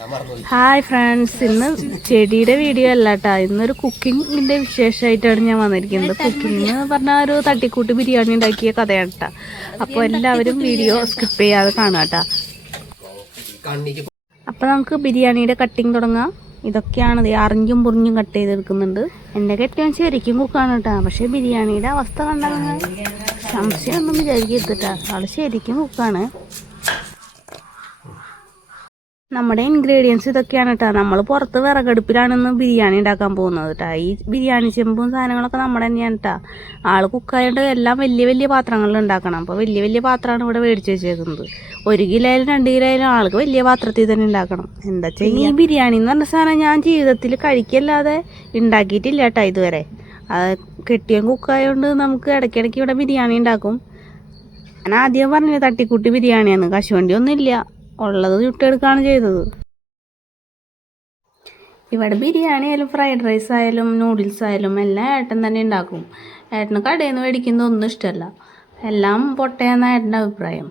Hi friends, ഇന്ന് ചെടിയുടെ video അല്ല കേട്ടോ. ഇന്നൊരു കുക്കിങ്ങിൻ്റെ വിശേഷമായിട്ടാണ് ഞാൻ വന്നിരിക്കുന്നത്. കുക്കിംഗ് എന്ന് പറഞ്ഞാൽ ഒരു തട്ടിക്കൂട്ട് ബിരിയാണി ഉണ്ടാക്കിയ കഥയാണ് കേട്ടോ. അപ്പോൾ എല്ലാവരും വീഡിയോ സ്കിപ്പ് ചെയ്യാതെ കാണുക കേട്ടോ. അപ്പോൾ നമുക്ക് ബിരിയാണിയുടെ കട്ടിങ് തുടങ്ങാം. ഇതൊക്കെയാണ് അറിഞ്ഞും പുറിഞ്ഞും കട്ട് ചെയ്തെടുക്കുന്നുണ്ട്. എൻ്റെ കെട്ടിയവൻ ശരിക്കും കുക്കാണ് കേട്ടോ. പക്ഷേ ബിരിയാണിയുടെ അവസ്ഥ കണ്ടാൽ സംശയമൊന്നും വിചാരിക്കരുത് കേട്ടോ. ആൾ ശരിക്കും കുക്കാണ്. നമ്മുടെ ഇൻഗ്രീഡിയൻസ് ഇതൊക്കെയാണ് കേട്ടോ. നമ്മൾ പുറത്ത് വിറകടുപ്പിലാണെന്ന് ബിരിയാണി ഉണ്ടാക്കാൻ പോകുന്നത് കേട്ടോ. ഈ ബിരിയാണി ചെമ്പും സാധനങ്ങളൊക്കെ നമ്മുടെ തന്നെയാണ് കേട്ടോ. ആൾ കുക്കായതുകൊണ്ട് എല്ലാം വലിയ വലിയ പാത്രങ്ങളിൽ ഉണ്ടാക്കണം. അപ്പോൾ വലിയ വലിയ പാത്രമാണ് ഇവിടെ മേടിച്ച് വെച്ചേക്കുന്നത്. 1 കിലോയിലും 2 കിലോയിലും ആൾക്ക് വലിയ പാത്രത്തിൽ തന്നെ ഉണ്ടാക്കണം. എന്താ ചെയ്യുക, ഈ ബിരിയാണി എന്ന് പറഞ്ഞ സാധനം ഞാൻ ജീവിതത്തിൽ കഴിക്കല്ലാതെ ഉണ്ടാക്കിയിട്ടില്ല കേട്ടോ ഇതുവരെ. കെട്ടിയ കുക്കായതുകൊണ്ട് നമുക്ക് ഇടയ്ക്കിടയ്ക്ക് ഇവിടെ ബിരിയാണി ഉണ്ടാക്കും. ഞാൻ ആദ്യം പറഞ്ഞത് തട്ടിക്കൂട്ടി ബിരിയാണിയാണ്. കശുവണ്ടി ഒന്നുമില്ല, ഉള്ളത് ചുട്ടെടുക്കുകയാണ് ചെയ്തത്. ഇവിടെ ബിരിയാണി ആയാലും ഫ്രൈഡ് റൈസ് ആയാലും നൂഡിൽസ് ആയാലും എല്ലാം ഏട്ടൻ തന്നെ ഉണ്ടാക്കും. ഏട്ടന് കടയിൽ നിന്ന് മേടിക്കുന്നത് ഒന്നും ഇഷ്ടമല്ല. എല്ലാം പൊട്ടയെന്ന ഏട്ടൻ്റെ അഭിപ്രായം.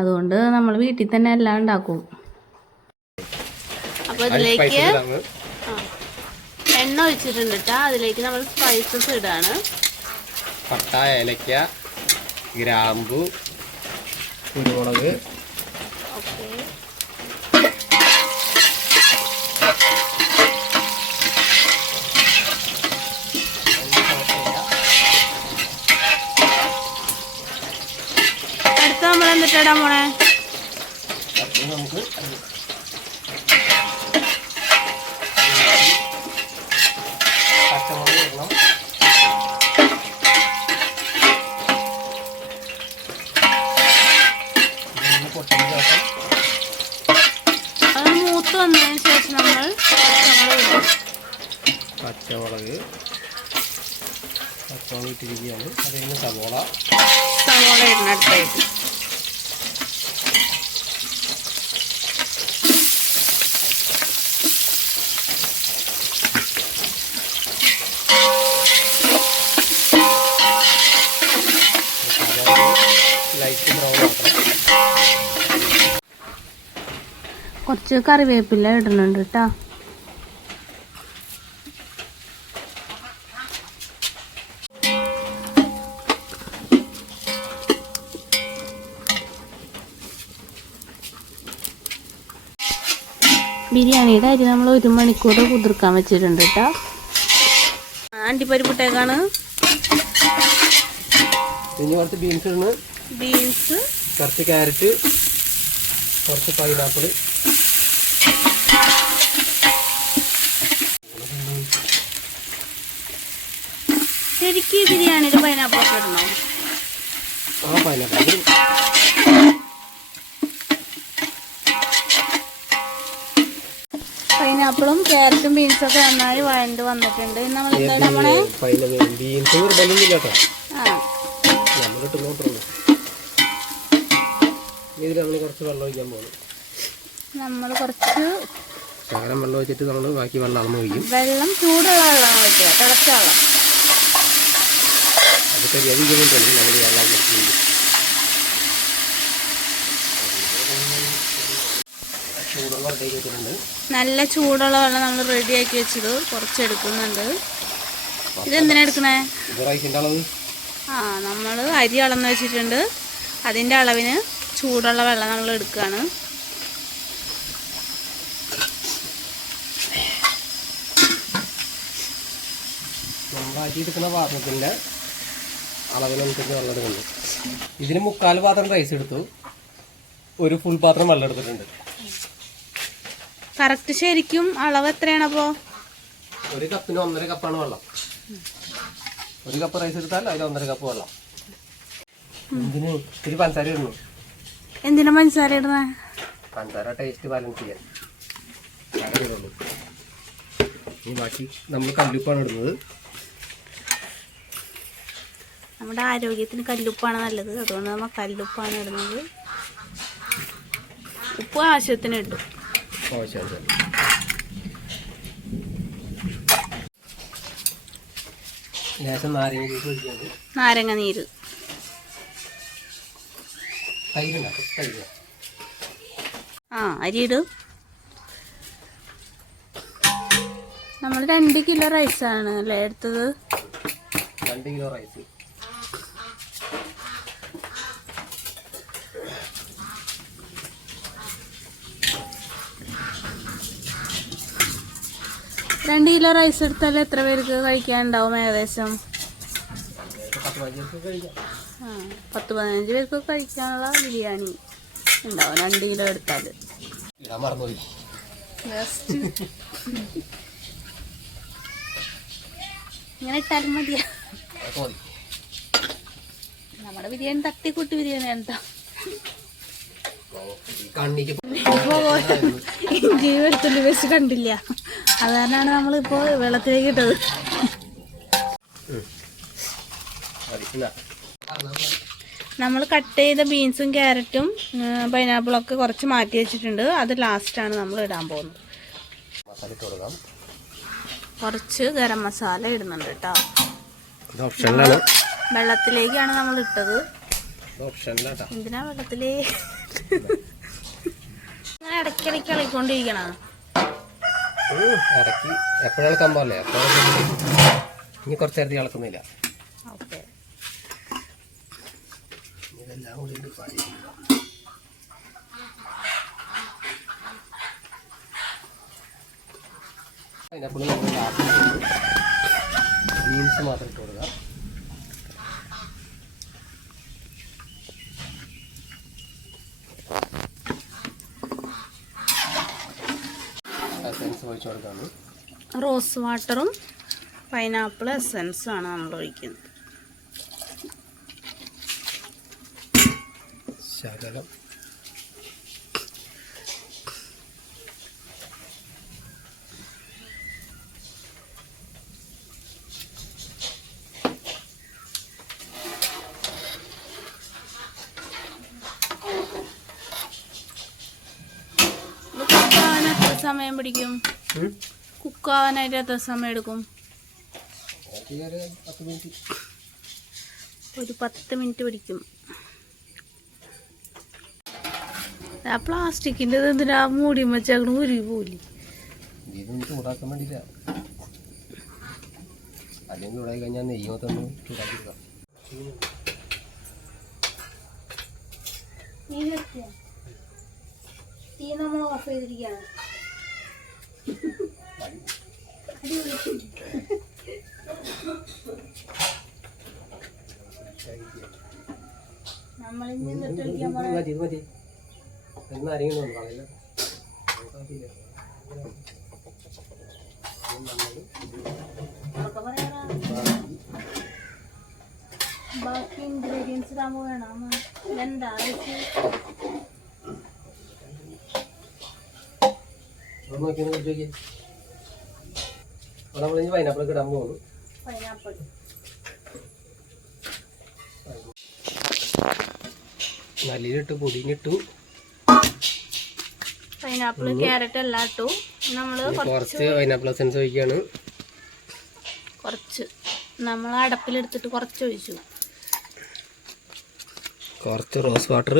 അതുകൊണ്ട് നമ്മൾ വീട്ടിൽ തന്നെ എല്ലാം ഉണ്ടാക്കും. അപ്പോൾ ഇതിലേക്ക് എണ്ണ ഒഴിച്ചിട്ടുണ്ട് കേട്ടോ. അതിലേക്ക് നമ്മൾ സ്പൈസസ് ഇടാണ്. പട്ട, ഏലക്ക, ഗ്രാമ്പു, കുരുമുളക്. അടുത്ത നമ്മൾ എന്നിട്ടാ മോളെ നമുക്ക് പച്ചമുളക് ഇടണം. അത് മൂത്ത് വന്നതിന് ശേഷം നമ്മൾ പച്ചമുളക് ഇട്ടിരിക്കുകയാണ്. അതിൽ നിന്ന് സവോള ഇടുന്ന അടുത്തായിട്ട് ലൈറ്റ് ബ്രൗൺ ആക്കണം. കുറച്ച് കറിവേപ്പില ഇടുന്നുണ്ട് കേട്ടോ. ബിരിയാണിയുടെ അരി നമ്മൾ 1 മണിക്കൂർ കുതിർക്കാൻ വെച്ചിട്ടുണ്ട് കേട്ടോ. അണ്ടിപ്പരിപ്പിട്ടേക്കാണ്. ഇനി കുറച്ച് ബീൻസ് ഇടുന്നു. ബീൻസ്, കുറച്ച് ക്യാരറ്റ്, കുറച്ച് പൈനാപ്പിൾ. ശരിക്കും ബിരിയാണിയിൽ പൈനാപ്പിൾ ഒക്കെ ഇടണോ? പൈനാപ്പിൾ പൈനാപ്പിളും ക്യാരറ്റും ബീൻസും ഒക്കെ നന്നായി വഴണ്ട് വന്നിട്ടുണ്ട്. നമ്മളെ ബീൻസ് നിർബന്ധമില്ല കേട്ടോ. ഇതിൽ നമ്മൾ കുറച്ച് വെള്ളം ഒഴിക്കാൻ പോകുന്നു. നമ്മൾ കുറച്ച് ശകലം വെള്ളം ഒഴിച്ചിട്ട് നമ്മൾ ബാക്കി വെള്ളം അളന്ന് ഒഴിക്കും. വെള്ളം ചൂടുള്ള വെള്ളം ഒഴിക്കുക, തിളച്ച വെള്ളം. അത് കരിയാതിരിക്കുന്നുണ്ടല്ലോ നമ്മൾ വെള്ളം ചൂടുള്ള വെച്ചിട്ടുണ്ട്. നല്ല ചൂടുള്ള വെള്ളം നമ്മൾ റെഡിയാക്കി വെച്ചത് കുറച്ച് എടുക്കുന്നുണ്ട്. ഇതെന്തിനാ എടുക്കണേ? റൈസിൻ്റെ അളവ് നമ്മൾ അരി അളന്ന് വെച്ചിട്ടുണ്ട്. അതിൻ്റെ അളവിന് ചൂടുള്ള വെള്ളം നമ്മൾ എടുക്കുകയാണ്. നമ്മൾ അരിയെടുക്കുന്ന പാത്രത്തിൻ്റെ അളവിനനുസരിച്ച് വെള്ളം എടുക്കുന്നു. ഇതിന് 3/4 പാത്രം റൈസ് എടുത്തു, 1 ഫുൾ പാത്രം വെള്ളം എടുത്തിട്ടുണ്ട്. കറക്റ്റ് ശരിക്കും അളവ് എത്രയാണ്? അപ്പോൾ 1 കപ്പിന് 1.5 കപ്പാണ് വെള്ളം. 1 കപ്പ് റൈസ് എടുത്താൽ അതിൽ 1.5 കപ്പ് വെള്ളം. ഇതിന് ഇത്തിരി പഞ്ചസാര ഇടുന്നു. എന്തിനാ പഞ്ചസാര ഇടുന്നേ? പഞ്ചസാര ടേസ്റ്റ് ബാലൻസ് ചെയ്യാൻ. ഈ ബാക്കി നമ്മൾ കല്ലുപ്പാണ് ഇടുന്നത്. നമ്മുടെ ആരോഗ്യത്തിന് കല്ലുപ്പാണ് നല്ലത്. അതുകൊണ്ട് നമ്മൾ കല്ലുപ്പാണ് ഇടുന്നത്. ഉപ്പ് ആവശ്യത്തിന് ഇട്ടു. നാരങ്ങ നീര്, അരിയിട്. നമ്മൾ 2 കിലോ റൈസാണ് അല്ലേ എടുത്തത്? 2 കിലോ റൈസ്. രണ്ട് കിലോ റൈസ് എടുത്താൽ എത്ര പേർക്ക് കഴിക്കാനുണ്ടാവും ഏകദേശം? 10-15 കഴിക്കാം. 10-15 പേർക്ക് കഴിക്കാനുള്ള ബിരിയാണി ഉണ്ടാവും 2 കിലോ എടുത്താൽ. ഇടാൻ മറന്നുപോയി. ഇങ്ങനെ ഇട്ടാലും മതിയാ. അതൊക്കെ മതി. നമ്മുടെ ബിരിയാണി തട്ടിക്കൂട്ടി ബിരിയാണിയാണ് കേട്ടോ. കണ്ണിക്ക് ഇഞ്ചി വെളുത്തുള്ളി പേസ്റ്റ് കണ്ടില്ല, അത് കാരണമാണ് നമ്മളിപ്പോൾ വെള്ളത്തിലേക്ക് ഇട്ടത്. നമ്മൾ കട്ട് ചെയ്ത ബീൻസും ക്യാരറ്റും പൈനാപ്പിളും ഒക്കെ കുറച്ച് മാറ്റി വെച്ചിട്ടുണ്ട്. അത് ലാസ്റ്റാണ് നമ്മൾ ഇടാൻ പോകുന്നത്. കുറച്ച് ഗരം മസാല ഇടുന്നുണ്ട് കേട്ടോ. വെള്ളത്തിലേക്കാണ് നമ്മൾ ഇട്ടത്. എന്തിനാ വെള്ളത്തിലേക്ക് അങ്ങനെ ഇടയ്ക്കിടയ്ക്ക് ഇളക്കിക്കൊണ്ടിരിക്കണം. ഇടയ്ക്ക് എപ്പോഴും ഇളക്കാൻ പാടില്ലേ? ഇനി കുറച്ച് നേരത്തെ ഇളക്കുന്നില്ല. ഓക്കെ, അതിനെപ്പോഴും നമ്മൾ ലാസ്റ്റ് ബീൻസ് മാത്രം ഇട്ട് കൊടുക്കുക. എസൻസ് ഒഴിച്ചു കൊടുക്കാണ്. റോസ് വാട്ടറും പൈനാപ്പിൾ എസൻസും ആണ് നമ്മൾ ഒഴിക്കുന്നത്. ശകലം സമയം പിടിക്കും. കുക്കാവാനായിട്ട് എത്ര സമയം എടുക്കും? ഒരു 10 മിനിറ്റ് പിടിക്കും. ആ പ്ലാസ്റ്റിക്കിൻ്റെ എന്തിനാ മൂടി വെച്ചാൽ ഉരുകി പോലി. ചൂടാക്കാൻ വേണ്ടിയില്ല, അല്ലെങ്കിൽ ചൂടാക്കി കഴിഞ്ഞാൽ നെയ്യ് മൊത്തം ചൂടാക്കി. തീ നമ്മൾ ഓഫ് ചെയ്തിരിക്കുകയാണ്. നമ്മളിനി എന്നിട്ടൊഴിക്കാൻ പറയാം. ബാക്കി ഇൻഗ്രീഡിയൻസ് ഇടാൻ വേണം. എന്താ നമ്മളിനി പൈനാപ്പിളൊക്കെ ഇടാൻ പോകുന്നു. പൈനാപ്പിൾ നല്ലിട്ട് പൊടിഞ്ഞിട്ടു. പൈനാപ്പിൾ ക്യാരറ്റ് എല്ലാം ഇട്ടു. നമ്മൾ കുറച്ച് പൈനാപ്പിൾ എസൻസ് ഒഴിക്കുകയാണ്. കുറച്ച് നമ്മൾ അടപ്പിലെടുത്തിട്ട് കുറച്ച് ഒഴിച്ചു. കുറച്ച് റോസ് വാട്ടർ,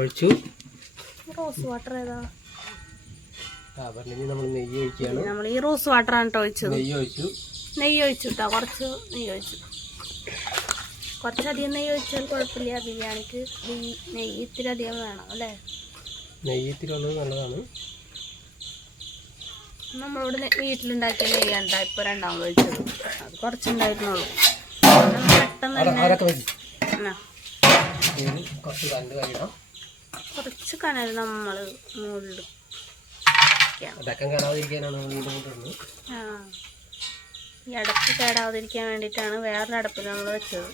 ഒഴിച്ചു. റോസ് വാട്ടർ ഏതാ? നമ്മൾ നെയ്യ് ഒഴിക്കുകയാണ്. നമ്മൾ ഈ റോസ് വാട്ടർ ആണ് കേട്ടോ ഒഴിച്ചത്. നെയ്യ് ഒഴിച്ചു കേട്ടോ. കുറച്ച് നെയ്യ് ഒഴിച്ചു. കുറച്ചധികം നെയ്യ് ഒഴിച്ചാൽ കുഴപ്പമില്ല. ബിരിയാണിക്ക് നെയ്യ് ഇത്തിരി അധികം വേണം അല്ലേ? നെയ്യ് ഇത്തിരി ഉള്ളത് നല്ലതാണ്. നമ്മളിവിടെ വീട്ടിലുണ്ടാക്കിയ നെയ്യാണ് ഇപ്പോൾ രണ്ടാമത് ഒഴിച്ചത്. അത് കുറച്ചുണ്ടായിരുന്നുള്ളൂ. പെട്ടെന്ന് കുറച്ച് കനൽ നമ്മൾ മുകളിൽ ഈ അടപ്പ് കേടാവാതിരിക്കാൻ വേണ്ടിയിട്ടാണ് വേറൊരു അടപ്പിൽ നമ്മൾ വെച്ചത്.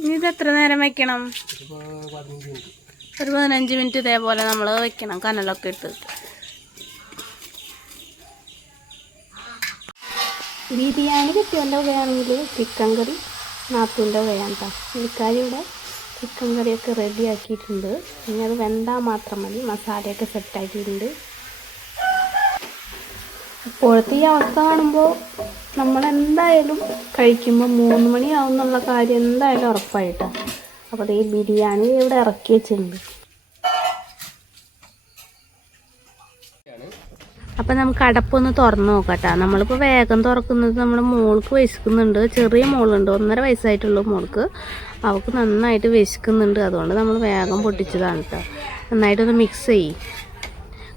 ഇനി ഇത് എത്ര നേരം വെക്കണം? ഒരു 15 മിനിറ്റ് ഇതേപോലെ നമ്മൾ വെക്കണം, കനലൊക്കെ ഇട്ടിട്ട്. ബിരിയാണി കിട്ടിയതിൻ്റെ വകയാണെങ്കിൽ ചിക്കൻ കറി നാത്തൂൻ്റെ വകയാണ് കേട്ടോ. പുള്ളിക്കാരിയുടെ ചിക്കൻ കറിയൊക്കെ റെഡി ആക്കിയിട്ടുണ്ട്. ഇനി അത് വെന്താൽ മാത്രം മതി. മസാലയൊക്കെ സെറ്റാക്കിയിട്ടുണ്ട്. ഇപ്പോഴത്തെ ഈ അവസ്ഥ കാണുമ്പോൾ നമ്മളെന്തായാലും കഴിക്കുമ്പോൾ 3 മണിയാവും എന്നുള്ള കാര്യം എന്തായാലും ഉറപ്പായിട്ടാണ്. അപ്പോൾ ഈ ബിരിയാണി ഇവിടെ ഇറക്കി വെച്ചിട്ടുണ്ട്. അപ്പം നമുക്ക് അടപ്പൊന്ന് തുറന്ന് നോക്കട്ടോ. നമ്മളിപ്പോൾ വേഗം തുറക്കുന്നത് നമ്മുടെ മോൾക്ക് വിശക്കുന്നുണ്ട്. ചെറിയ മോളുണ്ട്, 1.5 വയസ്സായിട്ടുള്ള മോൾക്ക്. അവൾക്ക് നന്നായിട്ട് വിശക്കുന്നുണ്ട്. അതുകൊണ്ട് നമ്മൾ വേഗം പൊട്ടിച്ചതാണ് കേട്ടോ. നന്നായിട്ടൊന്ന് മിക്സ് ചെയ്യും.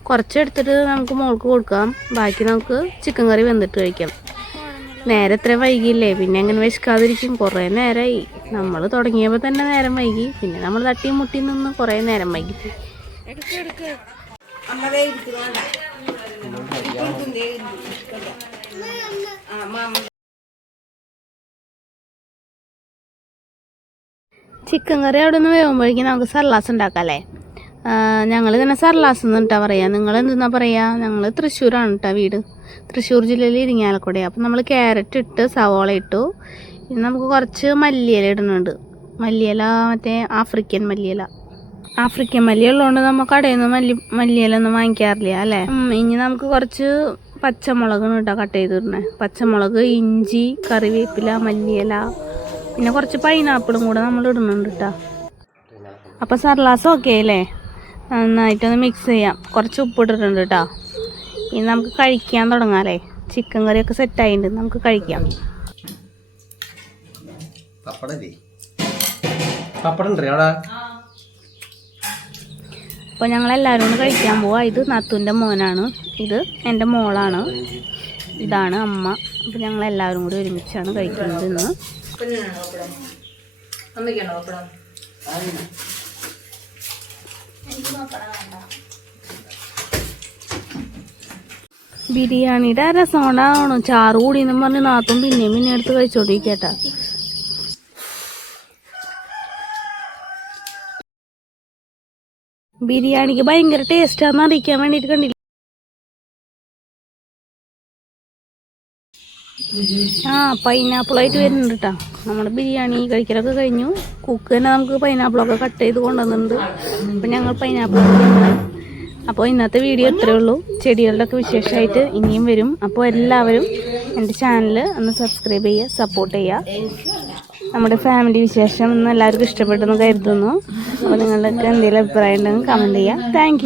കുറച്ചെടുത്തിട്ട് നമുക്ക് മോൾക്ക് കൊടുക്കാം. ബാക്കി നമുക്ക് ചിക്കൻ കറി വെന്തിട്ട് കഴിക്കാം. നേരെ എത്ര വൈകിയില്ലേ, പിന്നെ എങ്ങനെ വിശക്കാതിരിക്കും. കുറേ നേരമായി നമ്മൾ തുടങ്ങിയപ്പോൾ തന്നെ നേരം വൈകി. പിന്നെ നമ്മൾ തട്ടിയും മുട്ടിയും നിന്ന് കുറേ നേരം വൈകി. ചിക്കൻ കറി അവിടെ നിന്ന് വേകുമ്പോഴേക്കും നമുക്ക് സർലാസ് ഉണ്ടാക്കാമല്ലേ. ഞങ്ങളിങ്ങനെ സർലാസ് എന്ന് കേട്ടോ പറയുക. നിങ്ങൾ എന്തെന്നാ പറയുക? ഞങ്ങൾ തൃശ്ശൂരാണ് കേട്ടോ വീട്. തൃശ്ശൂർ ജില്ലയിൽ ഇരിങ്ങാലക്കുടയാണ്. അപ്പം നമ്മൾ ക്യാരറ്റ് ഇട്ട് സവോള ഇട്ടു. ഇനി നമുക്ക് കുറച്ച് മല്ലിയില ഇടുന്നുണ്ട്. മല്ലിയില മറ്റേ ആഫ്രിക്കൻ മല്ലിയില. ആഫ്രിക്കൻ മല്ലിയില ഉള്ളതുകൊണ്ട് നമ്മൾ കടയിൽ നിന്ന് മല്ലിയില ഒന്നും വാങ്ങിക്കാറില്ല അല്ലേ. ഇനി നമുക്ക് കുറച്ച് പച്ചമുളകാണ് കേട്ടോ കട്ട് ചെയ്തിടണേ. പച്ചമുളക്, ഇഞ്ചി, കറിവേപ്പില, മല്ലിയില, പിന്നെ കുറച്ച് പൈനാപ്പിളും കൂടെ നമ്മൾ ഇടുന്നുണ്ട് കേട്ടോ. അപ്പോൾ സർലാസ് ഓക്കെ അല്ലേ? നന്നായിട്ടൊന്ന് മിക്സ് ചെയ്യാം. കുറച്ച് ഉപ്പിട്ടിട്ടുണ്ട് കേട്ടോ. ഇനി നമുക്ക് കഴിക്കാൻ തുടങ്ങാമല്ലേ. ചിക്കൻ കറിയൊക്കെ സെറ്റായിട്ടുണ്ട്, നമുക്ക് കഴിക്കാം. അപ്പോൾ ഞങ്ങളെല്ലാവരും കൂടെ കഴിക്കാൻ പോവാം. ഇത് നാത്തൂൻ്റെ മോനാണ്, ഇത് എൻ്റെ മോളാണ്, ഇതാണ് അമ്മ. അപ്പോൾ ഞങ്ങളെല്ലാവരും കൂടി ഒരുമിച്ചാണ് കഴിക്കുന്നത് ഇന്ന്. ബിരിയാണിയുടെ രസം കൊണ്ടാണോ ചാറ് കൂടിയെന്നും പറഞ്ഞ് നാത്തും പിന്നെയും പിന്നെ എടുത്ത് കഴിച്ചോണ്ടിരിക്കട്ടാ. ബിരിയാണിക്ക് ഭയങ്കര ടേസ്റ്റാന്ന് അറിയിക്കാൻ വേണ്ടിയിട്ട് കണ്ടില്ല. പൈനാപ്പിളായിട്ട് വരുന്നുണ്ട് കേട്ടോ. നമ്മുടെ ബിരിയാണി കഴിക്കലൊക്കെ കഴിഞ്ഞു. കുക്ക് തന്നെ നമുക്ക് പൈനാപ്പിളൊക്കെ കട്ട് ചെയ്ത് കൊണ്ടുവന്നിട്ടുണ്ട്. അപ്പം ഞങ്ങൾ പൈനാപ്പിൾ. അപ്പോൾ ഇന്നത്തെ വീഡിയോ ഇത്രയേ ഉള്ളൂ. ചെടികളുടെ ഒക്കെ വിശേഷമായിട്ട് ഇനിയും വരും. അപ്പോൾ എല്ലാവരും എൻ്റെ ചാനൽ ഒന്ന് സബ്സ്ക്രൈബ് ചെയ്യുക, സപ്പോർട്ട് ചെയ്യുക. നമ്മുടെ ഫാമിലി വിശേഷം ഇന്ന് എല്ലാവർക്കും ഇഷ്ടപ്പെട്ടെന്ന് കരുതുന്നു. അപ്പോൾ നിങ്ങളുടെയൊക്കെ എന്തെങ്കിലും അഭിപ്രായം ഉണ്ടെങ്കിൽ കമൻറ്റ് ചെയ്യുക. താങ്ക്